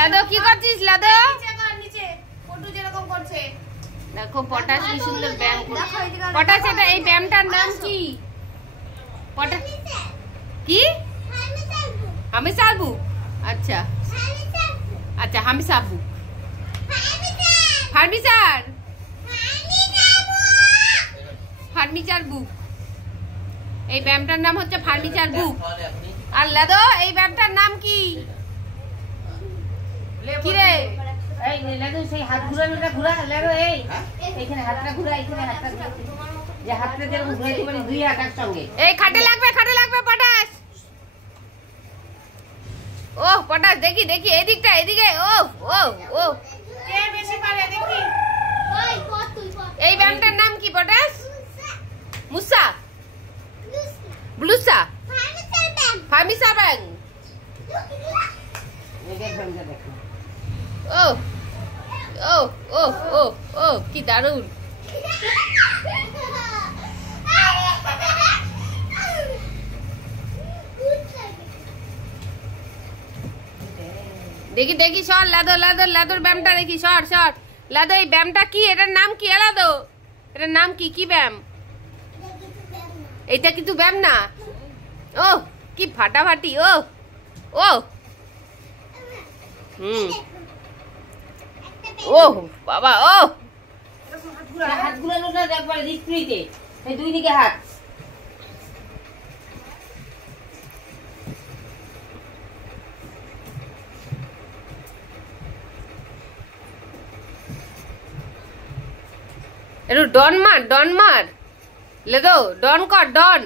লাদো কি করছিস লাদো? দেখো পটাশ কি সুন্দর ব্যায়াম করছে। পটাশ এটা এই ব্যায়ামটার নাম কি? পটাশ কি? আমি সাবু। আচ্ছা আচ্ছা আমি সাবু। ফার্নিচার ফার্নিচার বুক। এই ব্যায়ামটার নাম হচ্ছে ফার্নিচার বুক। আর লাদো এই ব্যায়ামটার নাম কি? কি রে? এই লাদো সেই হাত ঘুরানোটা ঘুরা লাদো। এই এইখানে হাতটা ঘুরা, এইখানে হাতটা ঘুরা, যে হাতটা যেরকম ঘুরাইতে পারি দুই হাত একসঙ্গে। এই খাটে লাগবে পটাশ। ও পটাশ দেখি দেখি এদিকটা এদিকে। ও ও ও কে বেশি পারে দেখি। এই ব্যায়ামটার নাম কি পটাশ? মুসা ব্লুসা ফার্মিসা ব্যাং। ও ও ও ও ও কি দারুণ। দেখি দেখি সর লাদো লাদোর ব্যায়ামটা দেখি। সর লাদো এই ব্যায়ামটা কি? এটার নাম কি লাদো? এটার নাম কি? কি ব্যায়াম? এইটা কিন্তু ব্যায়াম না। ও কি ফাটাফাটি। ও ও ও বাবা। ও হাত ঘুরানোটা একবারে রিস্ট্রিতে, এই দুই দিকে হাত। একটু ডন মার লেদো, ডন কর ডন।